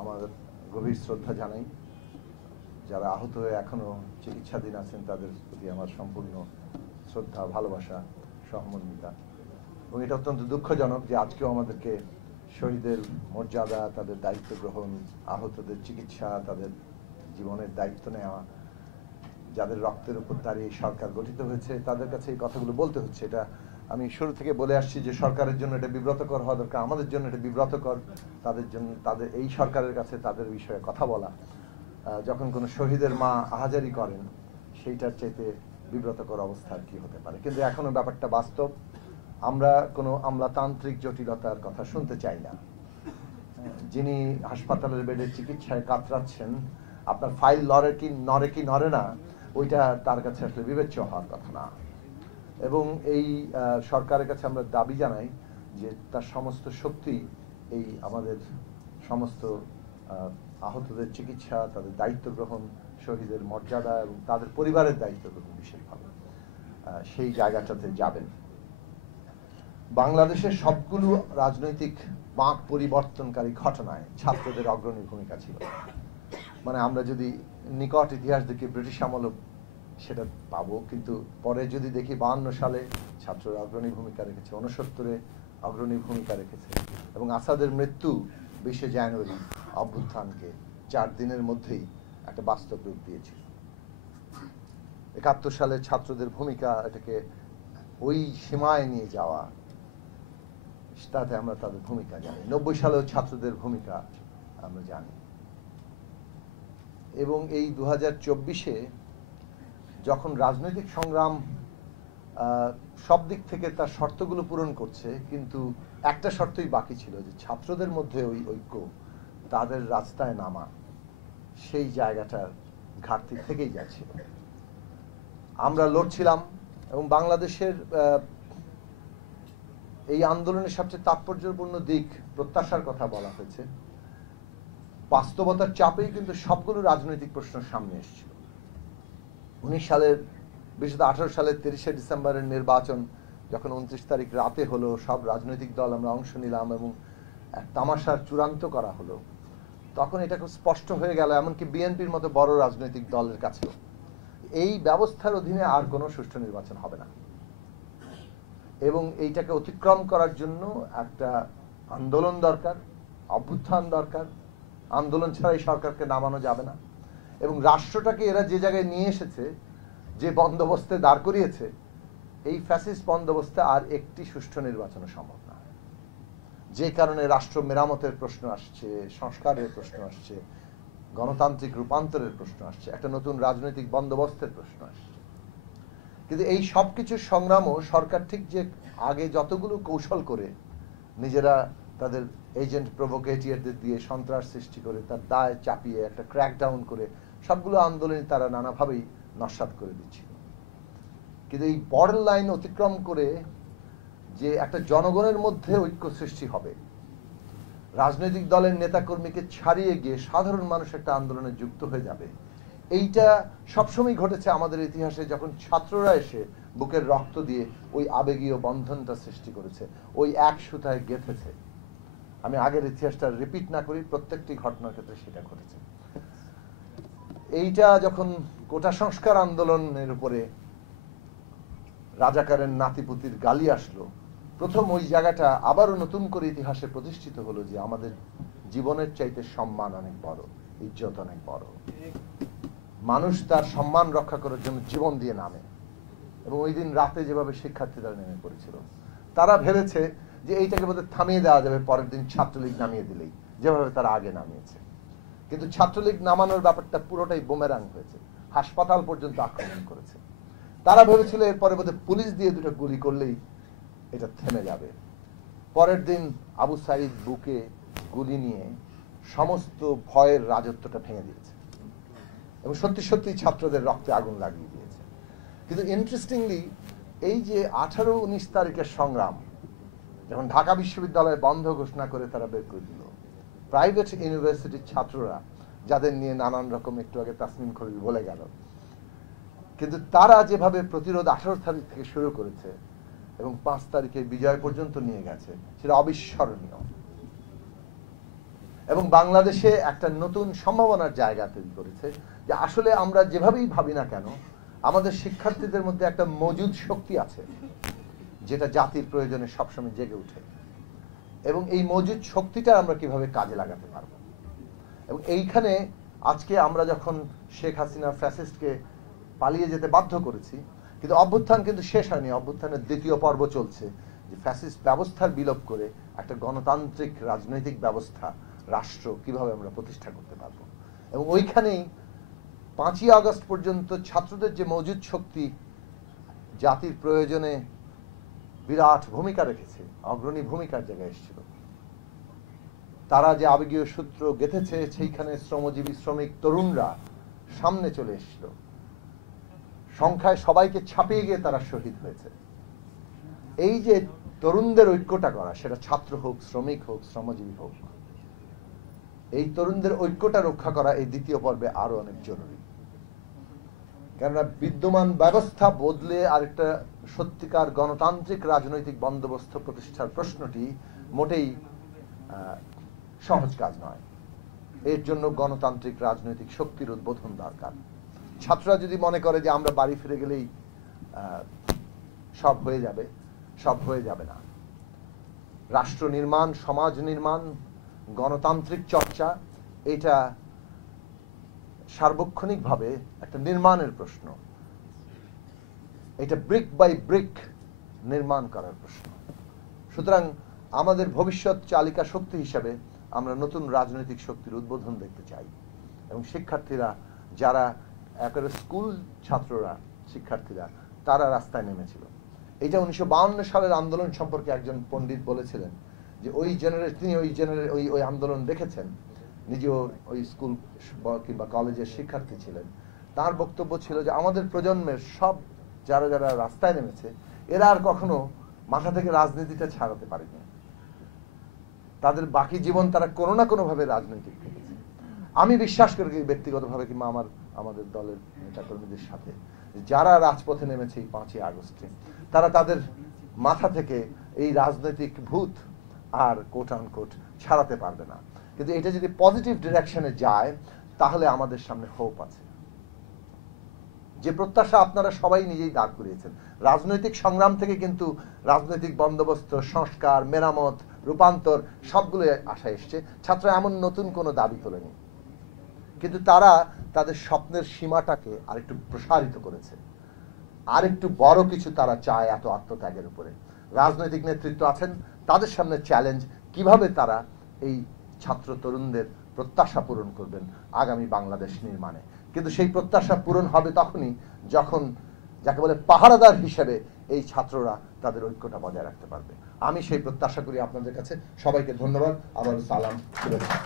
আমার গভীর শ্রদ্ধা জানাই। যারা আহত হয়ে এখনো চিকিৎসাধীন আছেন তাদের প্রতি আমার সম্পূর্ণ শ্রদ্ধা, ভালোবাসা, সহমর্মিতা। এবং এটা অত্যন্ত দুঃখজনক যে আজকেও আমাদেরকে শহীদের মর্যাদা, তাদের দায়িত্ব গ্রহণ, আহতদের চিকিৎসা, তাদের জীবনের দায়িত্ব নেওয়া, যাদের রক্তের উপর দাঁড়িয়ে সরকার গঠিত হয়েছে তাদের কাছে এই কথাগুলো বলতে হচ্ছে। এটা আমি শুরু থেকে বলে আসছি যে সরকারের জন্য এটা বিব্রতকর হওয়া দরকার, আমাদের জন্য এটা বিব্রতকর, তাদের জন্য, তাদের এই সরকারের কাছে তাদের বিষয়ে কথা বলা, যখন কোনো শহীদের মা আহাজারি করেন সেইটার চাইতে বিব্রতকর অবস্থা কি হতে পারে। কিন্তু এখনো ব্যাপারটা বাস্তব। আমরা কোনো আমলাতান্ত্রিক জটিলতার কথা শুনতে চাই না। যিনি হাসপাতালের বেডে চিকিৎসায় কাতরাচ্ছেন, আপনার ফাইল নড়ে কি নড়ে না, ওইটা তার কাছে আসলে বিবেচ্য হওয়ার কথা না। এবং এই সরকারের কাছে আমরা দাবি জানাই যে তার সমস্ত শক্তি এই আমাদের সমস্ত আহতদের চিকিৎসা, তাদের দায়িত্ব গ্রহণ, শহীদের মর্যাদা এবং তাদের পরিবারের দায়িত্ব গ্রহণ বিশেষভাবে সেই জায়গাটাতে যাবেন। বাংলাদেশের সবগুলো রাজনৈতিক বাঁক পরিবর্তনকারী ঘটনায় ছাত্রদের অগ্রণী ভূমিকা ছিল। মানে আমরা যদি নিকট ইতিহাস দেখি ব্রিটিশ আমলও সেটা পাবো, কিন্তু পরে যদি দেখি 52 সালে ছাত্ররা অগ্রণী ভূমিকা রেখেছে, 69-এ অগ্রণী ভূমিকা রেখেছে, এবং আসাদের মৃত্যু 20শে জানুয়ারি অভ্যুত্থানকে 4 দিনের মধ্যেই একটা বাস্তব রূপ দিয়েছিল। 71 সালে ছাত্রদের ভূমিকা এটাকে ওই সীমায় নিয়ে যাওয়া, তাতে আমরা তাদের ভূমিকা জানি। 90 সালেও ছাত্রদের ভূমিকা আমরা জানি। এবং এই 2024-এ যখন রাজনৈতিক সংগ্রাম সব দিক থেকে তার শর্তগুলো পূরণ করছে, কিন্তু একটা শর্তই বাকি ছিল, যে ছাত্রদের মধ্যে ওই ঐক্য, তাদের রাস্তায় নামা, সেই জায়গাটার ঘাটতি থেকেই যাচ্ছিল। আমরা লড়ছিলাম এবং বাংলাদেশের এই আন্দোলনের সবচেয়ে তাৎপর্যপূর্ণ দিক, প্রত্যাশার কথা বলা হয়েছে, বাস্তবতার চাপেই কিন্তু সবগুলো রাজনৈতিক প্রশ্ন সামনে এসেছিল। 19 সালের, বিশেষত 18 সালের 30শে ডিসেম্বরের নির্বাচন যখন 29 তারিখ রাতে হলো, সব রাজনৈতিক দল আমরা অংশ নিলাম এবং এক তামাশার চূড়ান্ত করা হলো, তখন এটা খুব স্পষ্ট হয়ে গেল, এমনকি বিএনপির মতো বড় রাজনৈতিক দলের কাছেও, এই ব্যবস্থার অধীনে আর কোনো সুষ্ঠু নির্বাচন হবে না। এবং এইটাকে অতিক্রম করার জন্য একটা আন্দোলন দরকার, অভ্যুত্থান দরকার। আন্দোলন ছাড়া এই সরকারকে নামানো যাবে না। এবং রাষ্ট্রটাকে এরা যে জায়গায় নিয়ে এসেছে, যে বন্দোবস্তে দাঁড় করিয়েছে, এই ফ্যাসিস্ট বন্দোবস্তে আর একটি সুষ্ঠু নির্বাচন সম্ভব না। যে কারণে রাষ্ট্র মেরামতের প্রশ্ন আসছে, সংস্কারের প্রশ্ন আসছে, গণতান্ত্রিক রূপান্তরের প্রশ্ন আসছে, একটা নতুন রাজনৈতিক বন্দোবস্তের প্রশ্ন আসছে। কিন্তু এই সব কিছুর সংগ্রামও সরকার ঠিক যে আগে যতগুলো কৌশল করে নিজেরা তাদের এজেন্ট প্রভোকেটিয়ারদের দিয়ে সন্ত্রাস সৃষ্টি করে, তার দায় চাপিয়ে একটা ক্র্যাকডাউন করে সবগুলো আন্দোলনে তারা নানাভাবেই নস্যাৎ করে দিচ্ছিল। কিন্তু এই বর্ডার লাইন অতিক্রম করে যে একটা জনগণের মধ্যে ঐক্য সৃষ্টি হবে, রাজনৈতিক দলের নেতাকর্মীকে ছাড়িয়ে গিয়ে সাধারণ মানুষ একটা আন্দোলনে যুক্ত হয়ে যাবে, এইটা সবসময় ঘটেছে আমাদের ইতিহাসে। যখন ছাত্ররা এসে বুকের রক্ত দিয়ে ওই আবেগীয় বন্ধনটা সৃষ্টি করেছে, ওই এক সুতায় গেঁথেছে। আমি আগের ইতিহাসটা রিপিট না করি, প্রত্যেকটি ঘটনার ক্ষেত্রে সেটা ঘটেছে। এইটা যখন কোটা সংস্কার আন্দোলনের উপরে রাজাকারের নাতিপুতির গালি আসলো, প্রথম ওই জায়গাটা আবারও নতুন করে ইতিহাসে প্রতিষ্ঠিত হলো যে আমাদের জীবনের চাইতে সম্মান অনেক বড়, ইজ্জত অনেক বড়। মানুষ তার সম্মান রক্ষা করার জন্য জীবন দিয়ে নামে। এবং ওই দিন রাতে যেভাবে শিক্ষার্থীরা নেমে পড়েছিল, তারা ভেবেছে যে এইটাকে বোধহয় থামিয়ে দেওয়া যাবে পরের দিন ছাত্রলীগ নামিয়ে দিলেই, যেভাবে তারা আগে নামিয়েছে। কিন্তু ছাত্রলীগ নামানোর ব্যাপারটা পুরোটাই বুমেরাং হয়েছে, হাসপাতাল পর্যন্ত আক্রমণ করেছে। তারা ভেবেছিল এরপরে বোধহয় পুলিশ দিয়ে দুটো গুলি করলেই এটা থেমে যাবে। পরের দিন আবু সাইদ বুকে গুলি নিয়ে সমস্ত ভয়ের রাজত্বটা ভেঙে দিয়েছে এবং সত্যি সত্যি ছাত্রদের রক্তে আগুন লাগিয়ে দিয়েছে। কিন্তু ইন্টারেস্টিংলি, এই যে 18-19 তারিখের সংগ্রাম, যখন ঢাকা বিশ্ববিদ্যালয় বন্ধ ঘোষণা করে তারা বের করে দিল, প্রাইভেট ইউনিভার্সিটির ছাত্ররা, যাদের নিয়ে নানান রকম একটু আগে তাসমিন খলিল বলে গেল, কিন্তু তারা যেভাবে প্রতিরোধ 18 তারিখ থেকে শুরু করেছে এবং 5 তারিখে বিজয় পর্যন্ত নিয়ে গেছে, সেটা অবিস্মরণীয়। এবং বাংলাদেশে একটা নতুন সম্ভাবনার জায়গা তৈরি করেছে যে আসলে আমরা যেভাবেই ভাবি না কেন আমাদের শিক্ষার্থীদের মধ্যে একটা মজুদ শক্তি আছে যেটা জাতির প্রয়োজনে সবসময় জেগে ওঠে, এবং এই মজুদ শক্তিটা আমরা কিভাবে কাজে লাগাতে পারবো। এবং এইখানে আজকে আমরা যখন শেখ হাসিনা ফ্যাসিস্টকে পালিয়ে যেতে বাধ্য করেছি, কিন্তু অভ্যুত্থান কিন্তু শেষ হয়নি, অভ্যুত্থানের দ্বিতীয় পর্ব চলছে, যে ফ্যাসিস্ট ব্যবস্থার বিলোপ করে একটা গণতান্ত্রিক রাজনৈতিক ব্যবস্থা, রাষ্ট্র কিভাবে আমরা প্রতিষ্ঠা করতে পারবো। এবং ওইখানেই 5ই আগস্ট পর্যন্ত ছাত্রদের যে মজুদ শক্তি জাতির প্রয়োজনে বিরাট ভূমিকা রেখেছে, অগ্রণী ভূমিকার জায়গায় এসেছিল, তারা যে আবেগীয় সূত্র গেঁথেছে, সেইখানে শ্রমজীবী শ্রমিক তরুণরা সামনে চলে এসেছিল, সংখ্যায় সবাইকে ছাপিয়ে গিয়ে তারা শহীদ হয়েছে। এই যে তরুণদের ঐক্যটা করা, সেটা ছাত্র হোক, শ্রমিক হোক, শ্রমজীবী হোক, এই তরুণদের ঐক্যটা রক্ষা করা এই দ্বিতীয় পর্বে আরো অনেক জরুরি। কেননা বিদ্যমান ব্যবস্থা বদলে আরেকটা সত্যিকার গণতান্ত্রিক রাজনৈতিক বন্দোবস্ত প্রতিষ্ঠার প্রশ্নটি মোটেই সহজ কাজ নয়। এর জন্য গণতান্ত্রিক রাজনৈতিক শক্তির উদ্বোধন দরকার। ছাত্ররা যদি মনে করে যে আমরা বাড়ি ফিরে গেলেই সব হয়ে যাবে, সব হয়ে যাবে না। রাষ্ট্র নির্মাণ, সমাজ নির্মাণ, গণতান্ত্রিক চর্চা, এটা সার্বক্ষণিকভাবে একটা নির্মাণের প্রশ্ন, এটা ব্রিক বাই ব্রিক নির্মাণ করার প্রশ্ন। সুতরাং আমাদের ভবিষ্যৎ চালিকা শক্তি হিসেবে আমরা নতুন রাজনৈতিক শক্তির উদ্বোধন দেখতে চাই। এবং শিক্ষার্থীরা যারা একেবারে স্কুল ছাত্ররা, শিক্ষার্থীরা, তারা রাস্তায় নেমেছিল। এটা 1952 সালের আন্দোলন সম্পর্কে একজন পণ্ডিত বলেছিলেন যে তিনি ওই আন্দোলন দেখেছেন, নিজেও ওই স্কুল কিংবা কলেজের শিক্ষার্থী ছিলেন। তার বক্তব্য ছিল যে আমাদের প্রজন্মের সব যারা যারা রাস্তায় নেমেছে, এরা আর কখনো মাথা থেকে রাজনীতিটা ছাড়াতে পারেনি। তাদের বাকি জীবন তারা কোনো না কোনো ভাবে রাজনৈতিক থেকেছে। আমি বিশ্বাস করি ব্যক্তিগতভাবে কিংবা আমাদের দলের নেতাকর্মীদের সাথে, যারা রাজপথে নেমেছে এই 5ই আগস্টে, তারা তাদের মাথা থেকে এই রাজনৈতিক ভূত আর কোট আনকোট ছাড়াতে পারবে না। কিন্তু এটা যদি পজিটিভ ডিরেকশনে যায়, তাহলে আমাদের সামনে হোপ আছে। যে প্রত্যাশা আপনারা সবাই নিজেই দাঁড় করিয়েছেন, রাজনৈতিক সংগ্রাম থেকে কিন্তু রাজনৈতিক বন্দোবস্ত, সংস্কার, মেরামত, রূপান্তর সবগুলো আশা এসছে। ছাত্র এমন নতুন কোনো দাবি তোলেনি, কিন্তু তারা তাদের স্বপ্নের সীমাটাকে আরেকটু প্রসারিত করেছে, আরেকটু বড় কিছু তারা চায় এত আত্মত্যাগের উপরে। রাজনৈতিক নেতৃত্ব আছেন, তাদের সামনে চ্যালেঞ্জ কিভাবে তারা এই ছাত্র তরুণদের প্রত্যাশা পূরণ করবেন আগামী বাংলাদেশ নির্মাণে। কিন্তু সেই প্রত্যাশা পূরণ হবে তখনই যখন যাকে বলে পাহারাদার হিসেবে এই ছাত্ররা তাদের ঐক্যটা বজায় রাখতে পারবে। আমি সেই প্রত্যাশা করি আপনাদের কাছে। সবাইকে ধন্যবাদ, আবার সালাম, শুভেচ্ছা।